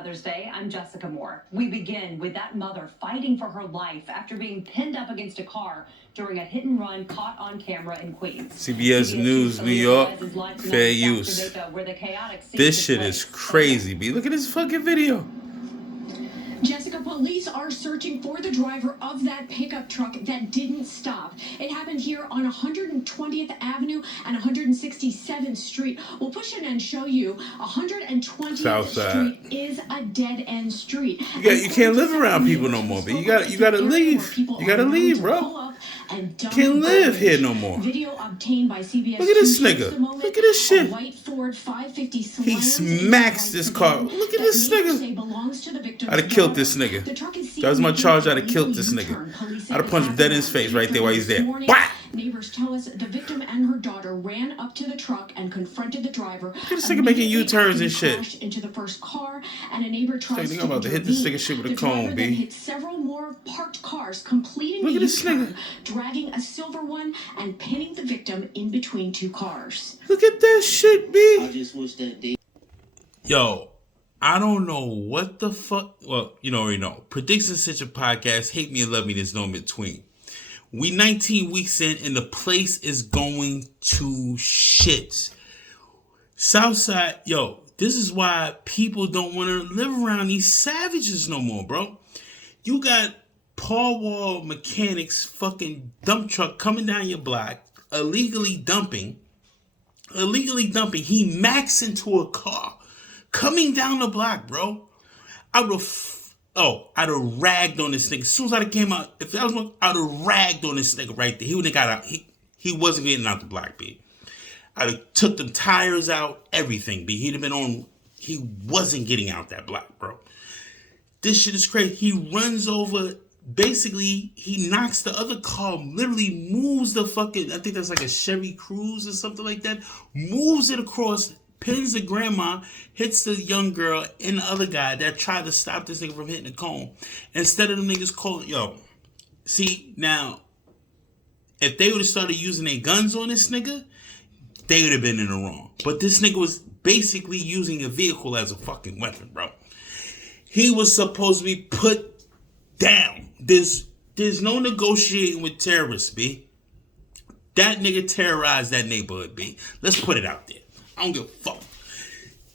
Mother's Day, I'm Jessica Moore. We begin with that mother fighting for her life after being pinned up against a car during a hit and run caught on camera in Queens. CBS News, New York, fair use. This shit is crazy, B. Look at this fucking video. Jessica, police are searching for the driver of that pickup truck that didn't stop. It happened here on 120th Avenue and 167th Street. We'll push it and show you 120th Street is a dead-end street. You can't live around people no more, B. You gotta leave. You gotta leave, bro. Can't live here no more. Video obtained by CBS. Look at this nigga. Look at this shit. White Ford 550 He smacks this car. Look at this nigga. I'd have killed this nigga. That was my charge. I'd have killed this nigga. I'd have punched him dead in his face right there while he's there. Wah! Neighbors tell us the victim and her daughter ran up to the truck and confronted the driver. Look at this nigga making U-turns and shit. Crashed into the first car, and a neighbor tries to about to hit this nigga shit with a comb, B. Hit several more parked cars, completing Look the at this U-turn, nigga. dragging a silver one and pinning the victim in between two cars. Look at that shit, B. I just wish that day. Yo, I don't know what the fuck. Well, you already know. Predictions Such a Podcast. Hate me and love me. There's no in between. We 19 weeks in and the place is going to shit. Southside, yo, this is why people don't want to live around these savages no more, bro. You got Paul Wall Mechanics fucking dump truck coming down your block, illegally dumping. He maxed into a car coming down the block, bro. I'd have ragged on this nigga. As soon as I came out, if that was one, I'd have ragged on this nigga right there. He would have got out. He wasn't getting out the block, B. I'd have took them tires out, everything, B. He'd have been on. He wasn't getting out that block, bro. This shit is crazy. He runs over. Basically, he knocks the other car, literally moves the fucking, I think that's like a Chevy Cruze or something like that, moves it across, pins the grandma, hits the young girl and the other guy that tried to stop this nigga from hitting the cone. Instead of them niggas calling, yo, see, now, if they would have started using their guns on this nigga, they would have been in the wrong. But this nigga was basically using a vehicle as a fucking weapon, bro. He was supposed to be put down. There's no negotiating with terrorists, B. That nigga terrorized that neighborhood, B. Let's put it out there. I don't give a fuck.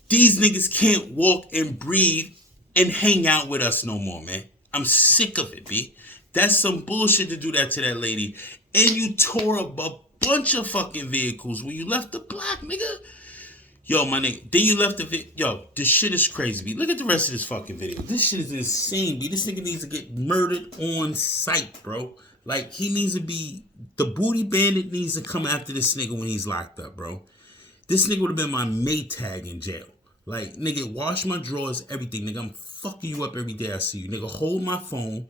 These niggas can't walk and breathe and hang out with us no more, man. I'm sick of it, B. That's some bullshit to do that to that lady. And you tore up a bunch of fucking vehicles when you left the block, nigga. Yo, my nigga, then you left the video. Yo, this shit is crazy, B. Look at the rest of this fucking video. This shit is insane, B. This nigga needs to get murdered on sight, bro. Like, he needs to be, the booty bandit needs to come after this nigga when he's locked up, bro. This nigga would have been my Maytag in jail. Like, nigga, wash my drawers, everything, nigga. I'm fucking you up every day I see you. Nigga, hold my phone,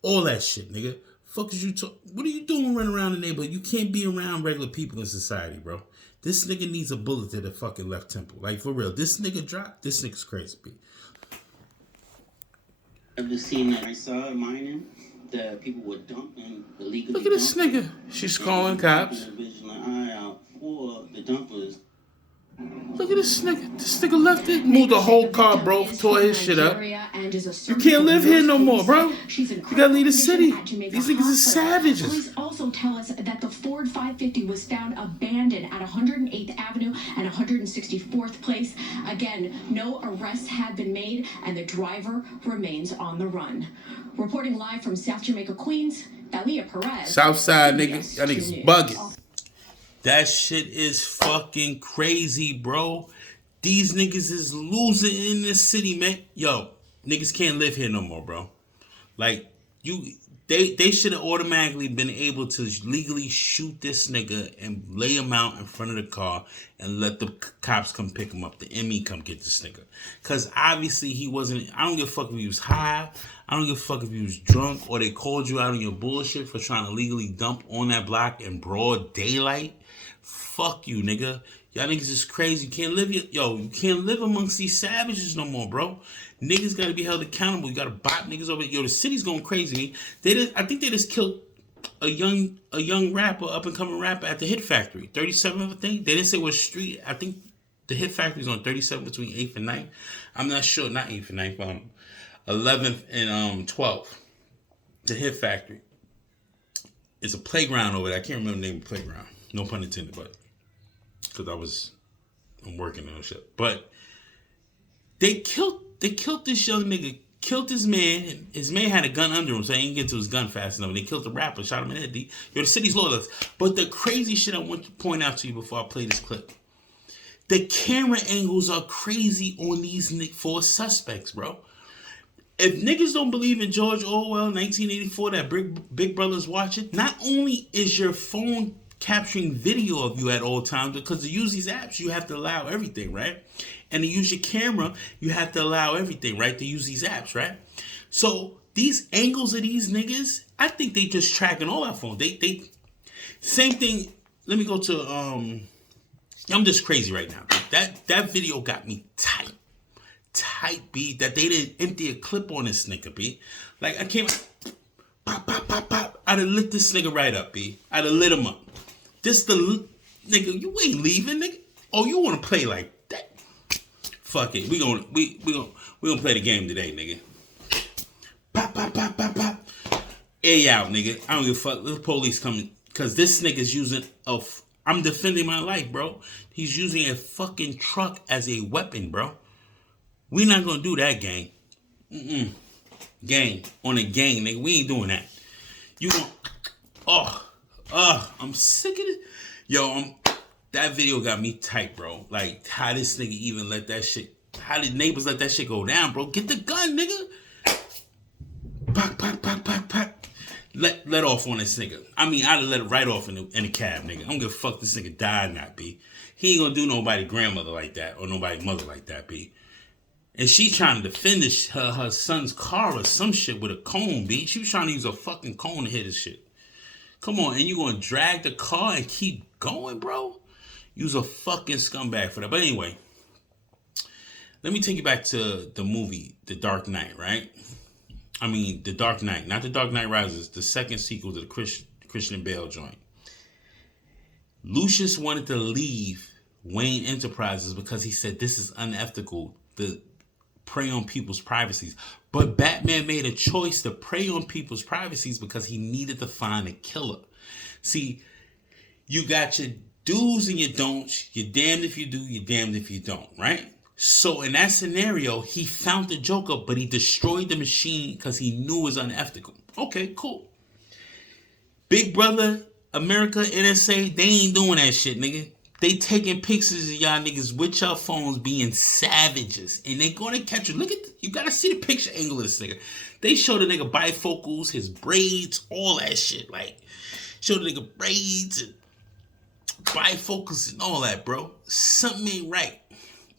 all that shit, nigga. Fuck is you what are you doing running around the neighborhood? You can't be around regular people in society, bro. This nigga needs a bullet to the fucking left temple. Like, for real. This nigga dropped. This nigga's crazy, B. Ever seen that? I saw it mining. The people were dumping illegally. Look at this nigga. She's calling cops. The vigilant eye out for the dumpers. Look at this nigga. This nigga left it. Moved the whole car, bro. Tore his shit up. You can't live here no more, bro. You gotta leave the city. These niggas are savages. Police also tell us that the Ford 550 was found abandoned at 108th Avenue and 164th Place. Again, no arrests have been made, and the driver remains on the run. Reporting live from South Jamaica, Queens, Thalia Perez. Southside, nigga. Y'all niggas bugging. That shit is fucking crazy, bro. These niggas is losing in this city, man. Yo, niggas can't live here no more, bro. Like, they should have automatically been able to legally shoot this nigga and lay him out in front of the car and let the cops come pick him up. The ME come get this nigga. Because obviously he wasn't, I don't give a fuck if he was high. I don't give a fuck if he was drunk or they called you out on your bullshit for trying to legally dump on that block in broad daylight. Fuck you, nigga. Y'all niggas is crazy. You can't live you can't live amongst these savages no more, bro. Niggas gotta be held accountable. You gotta bop niggas over. Yo, the city's going crazy. I think they just killed a young rapper, up and coming rapper at the Hit Factory. 37th, I think. They didn't say what street. I think the Hit Factory's on 37 between 8th and 9th. I'm not sure, not 8th and 9th, 11th and 12th. The Hit Factory. It's a playground over there. I can't remember the name of the playground. No pun intended, but because I'm working on shit. But they killed this young nigga, killed this man. His man had a gun under him, so he didn't get to his gun fast enough. And they killed the rapper, shot him in the head. Yo, the city's lawless. But the crazy shit I want to point out to you before I play this clip. The camera angles are crazy on these four suspects, bro. If niggas don't believe in George Orwell, 1984, that Big Brother's watching, not only is your phone capturing video of you at all times, because to use these apps, you have to allow everything, right? And to use your camera, you have to allow everything, right? To use these apps, right? So these angles of these niggas, I think they just tracking all our phones. They same thing. Let me go to I'm just crazy right now. That video got me tight, B, that they didn't empty a clip on this nigga, B. Like, I came, pop, pop, pop, pop. I'd have lit this nigga right up, B. I'd have lit him up. This the, nigga, you ain't leaving, nigga. Oh, you want to play like that? Fuck it. We gonna play the game today, nigga. Pop, pop, pop, pop, pop. Air out, nigga. I don't give a fuck. The police coming. Because this nigga's using I'm defending my life, bro. He's using a fucking truck as a weapon, bro. We not gonna do that, gang. Gang. On a gang, nigga. We ain't doing that. You gonna... I'm sick of it. Yo, that video got me tight, bro. Like, how this nigga even let that shit... How did neighbors let that shit go down, bro? Get the gun, nigga. Pop, pop, pop, pop, pop. Let off on this nigga. I mean, I'd have let it right off in the cab, nigga. I don't give a fuck this nigga died or not, B. He ain't gonna do nobody grandmother like that or nobody mother like that, B. And she trying to defend her son's car or some shit with a cone, B. She was trying to use a fucking cone to hit his shit. Come on, and you gonna drag the car and keep going, bro? You's a fucking scumbag for that. But anyway, let me take you back to the movie, The Dark Knight, right? I mean, The Dark Knight, not The Dark Knight Rises, the second sequel to the Christian Bale joint. Lucius wanted to leave Wayne Enterprises because he said this is unethical to prey on people's privacies. But Batman made a choice to prey on people's privacies because he needed to find a killer. See, you got your do's and your don'ts. You're damned if you do, you're damned if you don't, right? So in that scenario, he found the Joker, but he destroyed the machine because he knew it was unethical. Okay, cool. Big Brother, America, NSA, they ain't doing that shit, nigga. They taking pictures of y'all niggas with y'all phones being savages. And they gonna catch you. Look at, you gotta see the picture angle of this nigga. They show the nigga bifocals, his braids, all that shit. Like, show the nigga braids and bifocals and all that, bro. Something ain't right.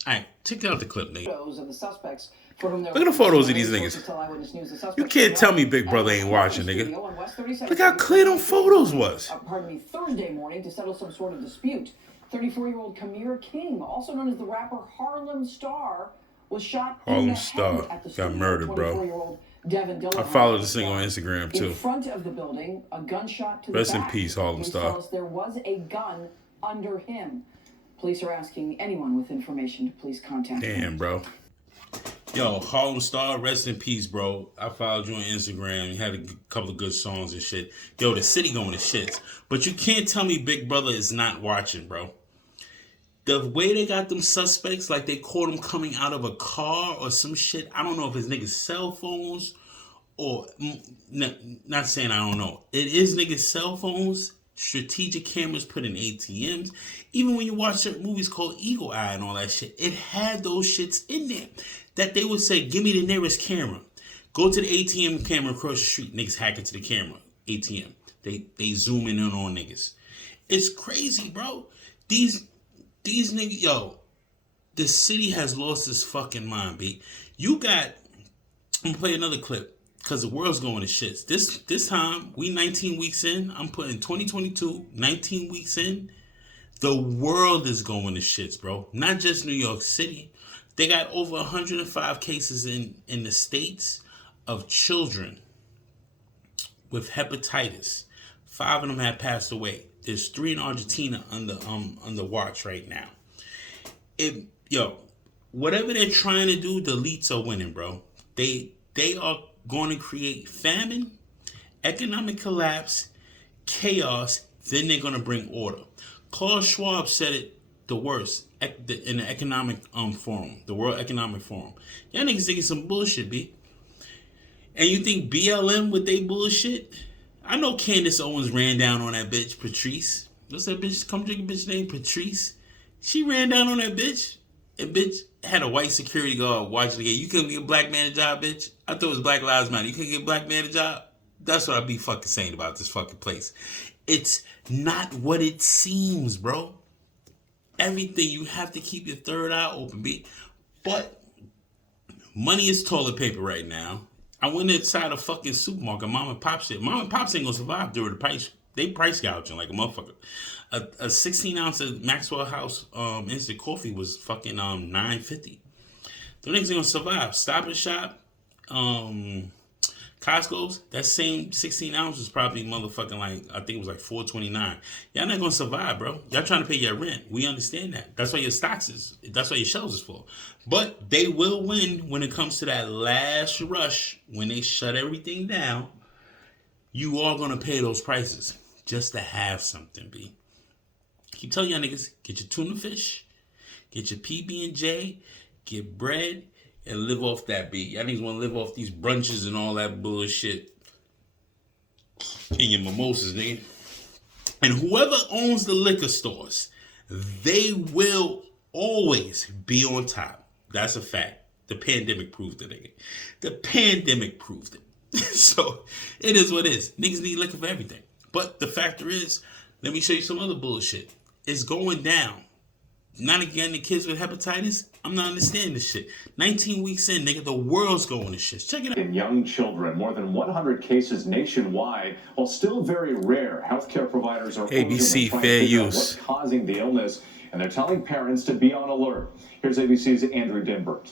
Alright, check out the clip, nigga. Of the suspects for whom Look at the photos of these niggas. You can't tell me Big Brother ain't watching, nigga. Look how clear them photos was. Thursday morning to settle some sort of dispute. 34-year-old Kamir King, also known as the rapper Harlem Star, was shot in the head at the got murdered, bro. Devin Dillon I followed this thing on Instagram too. In front of the building, a gunshot to the Rest in back. peace, Harlem Star. Tells there was a gun under him. Police are asking anyone with information to please contact them. Damn, bro. Yo, Harlem Star, rest in peace, bro. I followed you on Instagram. You had a couple of good songs and shit. Yo, the city going to shits. But you can't tell me Big Brother is not watching, bro. The way they got them suspects, like they caught them coming out of a car or some shit. I don't know if it's niggas' cell phones or... Not saying I don't know. It is niggas' cell phones. Strategic cameras put in ATMs. Even when you watch certain movies called Eagle Eye and all that shit, it had those shits in there. That they would say, give me the nearest camera. Go to the ATM camera across the street. Niggas hack into the camera. ATM. They zooming in on niggas. It's crazy, bro. These niggas, yo, the city has lost its fucking mind, B. You got, I'm gonna play another clip. Because the world's going to shits. This time, we 19 weeks in. I'm putting 2022, 19 weeks in. The world is going to shits, bro. Not just New York City. They got over 105 cases in the States of children with hepatitis. 5 of them have passed away. There's 3 in Argentina under watch right now. whatever they're trying to do, the elites are winning, bro. They are going to create famine, economic collapse, chaos, then they're going to bring order. Klaus Schwab said it the worst in the economic forum, the World Economic Forum. Y'all niggas thinking some bullshit, B. And you think BLM with they bullshit? I know Candace Owens ran down on that bitch, Patrice. What's that bitch? Come drink a bitch named Patrice. She ran down on that bitch. And bitch had a white security guard watching the game. You couldn't get a black man a job, bitch? I thought it was Black Lives Matter. You couldn't get a black man a job? That's what I be fucking saying about this fucking place. It's not what it seems, bro. Everything, you have to keep your third eye open, B. But money is toilet paper right now. I went inside a fucking supermarket, mom and pop shit. Mom and pops ain't gonna survive during the price. They price gouging like a motherfucker. A 16 ounce of Maxwell House instant coffee was fucking $9.50. The niggas ain't gonna survive. Stop and Shop, Costco's, that same 16 ounces probably motherfucking like, I think it was like $4.29. Y'all not gonna survive, bro. Y'all trying to pay your rent. We understand that. That's why your stocks is, that's why your shelves is full. But they will win when it comes to that last rush, when they shut everything down. You are gonna pay those prices just to have something, B. Keep telling y'all niggas, get your tuna fish, get your PB&J, get bread, and live off that, B. Y'all niggas want to live off these brunches and all that bullshit. And your mimosas, nigga. And whoever owns the liquor stores, they will always be on top. That's a fact. The pandemic proved it, nigga. The pandemic proved it. So, it is what it is. Niggas need liquor for everything. But the factor is, let me show you some other bullshit. It's going down. Not again the kids with hepatitis. I'm not understanding this shit. 19 weeks in, nigga, the world's going to shit. Check it out. In young children, more than 100 cases nationwide. While still very rare, healthcare providers are ABC trying to fair figure out use. what's causing the illness, and they're telling parents to be on alert. Here's ABC's Andrew Dinbert.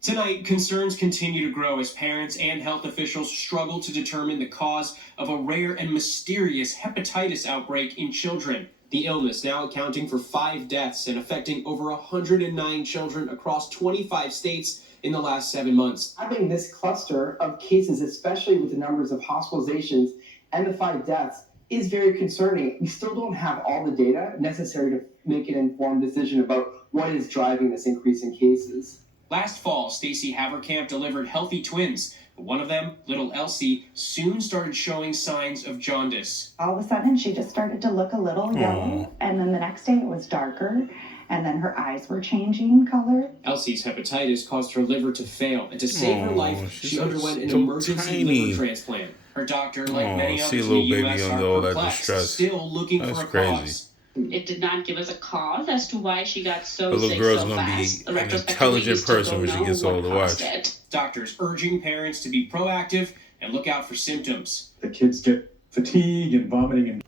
Tonight, concerns continue to grow as parents and health officials struggle to determine the cause of a rare and mysterious hepatitis outbreak in children. The illness now accounting for 5 deaths and affecting over 109 children across 25 states in the last 7 months. Having this cluster of cases, especially with the numbers of hospitalizations and the 5 deaths, is very concerning. We still don't have all the data necessary to make an informed decision about what is driving this increase in cases. Last fall, Stacey Haverkamp delivered healthy twins, but one of them, little Elsie, soon started showing signs of jaundice. All of a sudden, she just started to look a little yellow, and then the next day it was darker, and then her eyes were changing color. Elsie's hepatitis caused her liver to fail, and to save her life, she underwent an so emergency tiny. liver transplant. Her doctor, like many see others a in the little U.S., baby are under all that perplexed, distress. still looking That's for a crazy. cause. It did not give us a cause as to why she got so The little sick girl's so gonna be fast. an Retrospectively, intelligent we still person don't when she know gets what older. caused Watch. it. Doctors urging parents to be proactive and look out for symptoms. The kids get fatigue and vomiting and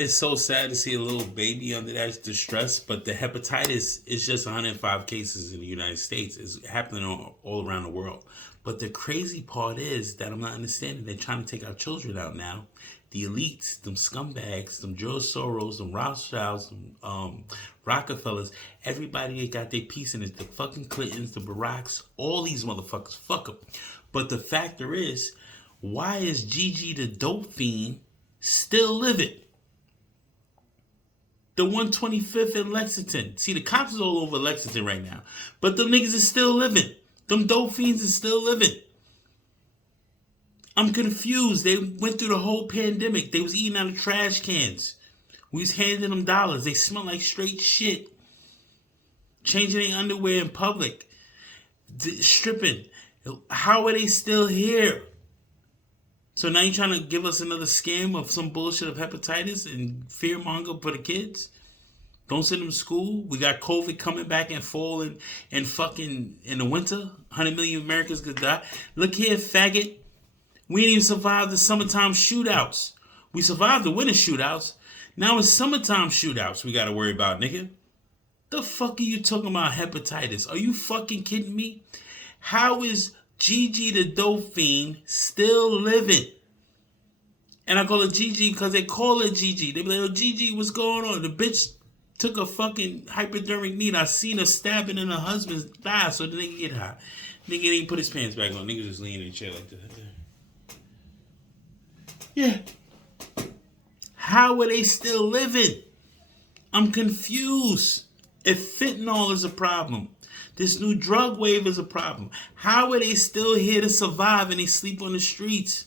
It's so sad to see a little baby under that distress, but the hepatitis is just 105 cases in the United States. It's happening all around the world. But the crazy part is that I'm not understanding. They're trying to take our children out now. The elites, them scumbags, them George Soros, them Rothschilds, them Rockefellers, everybody that got their piece in it, the fucking Clintons, the Baracks, all these motherfuckers, fuck them. But the factor is, why is Gigi the dope fiend still living? The 125th in Lexington. See, the cops is all over Lexington right now. But them niggas is still living. Them dope fiends is still living. I'm confused. They went through the whole pandemic. They was eating out of trash cans. We was handing them dollars. They smell like straight shit. Changing their underwear in public. Stripping. How are they still here? So now you're trying to give us another scam of some bullshit of hepatitis and fearmonger for the kids? Don't send them to school. We got COVID coming back in fall and fucking in the winter. 100 million Americans could die. Look here, faggot. We didn't even survive the summertime shootouts. We survived the winter shootouts. Now it's summertime shootouts we got to worry about, nigga. The fuck are you talking about hepatitis? Are you fucking kidding me? How is Gigi the dope fiend still living? And I call her Gigi because they call her Gigi. They be like, oh, Gigi, what's going on? The bitch Took a fucking hypodermic needle. I seen her stabbing in her husband's thigh so the nigga get high. Nigga didn't put his pants back on. Nigga just leaning in the chair like that. Yeah. How are they still living? I'm confused. If fentanyl is a problem, this new drug wave is a problem, how are they still here to survive and they sleep on the streets?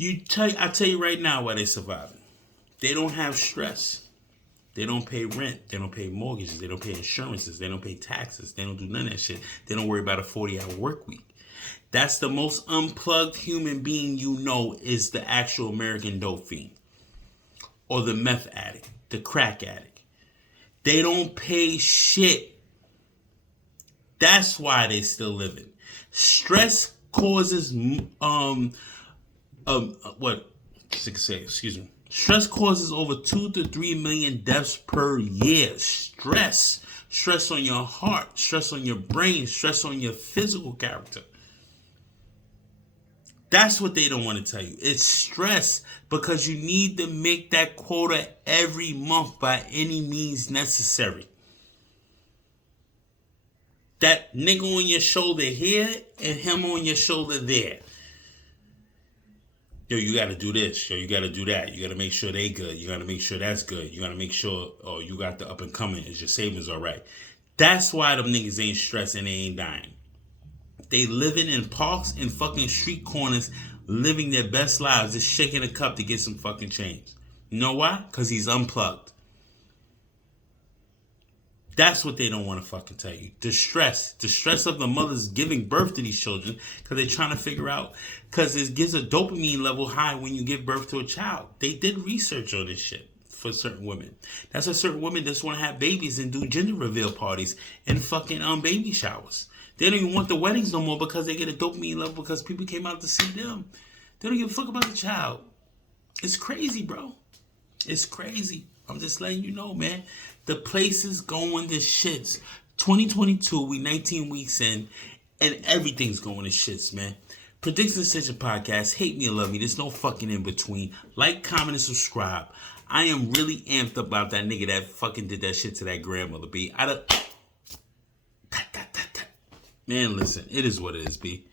I tell you right now why they surviving. They don't have stress. They don't pay rent. They don't pay mortgages. They don't pay insurances. They don't pay taxes. They don't do none of that shit. They don't worry about a 40-hour work week. That's the most unplugged human being you know is the actual American dope fiend. Or the meth addict. The crack addict. They don't pay shit. That's why they still living. Stress causes Stress causes over 2 to 3 million deaths per year. Stress on your heart, stress on your brain, stress on your physical character. That's what they don't want to tell you. It's stress because you need to make that quota every month by any means necessary. That nigga on your shoulder here and him on your shoulder there. Yo, you got to do this. Yo, you got to do that. You got to make sure they good. You got to make sure that's good. You got to make sure, you got the up and coming. Is your savings all right? That's why them niggas ain't stressed and they ain't dying. They living in parks and fucking street corners, living their best lives, just shaking a cup to get some fucking change. You know why? Because he's unplugged. That's what they don't want to fucking tell you. The stress of the mothers giving birth to these children because they're trying to figure out, because it gives a dopamine level high when you give birth to a child. They did research on this shit for certain women. That's why certain women just want to have babies and do gender reveal parties and fucking baby showers. They don't even want the weddings no more because they get a dopamine level because people came out to see them. They don't give a fuck about the child. It's crazy, bro. It's crazy. I'm just letting you know, man. The place is going to shits. 2022, we 19 weeks in, and everything's going to shits, man. Predictions Ascension Podcast. Hate me or love me. There's no fucking in between. Like, comment, and subscribe. I am really amped about that nigga that fucking did that shit to that grandmother, B. Man, listen. It is what it is, B.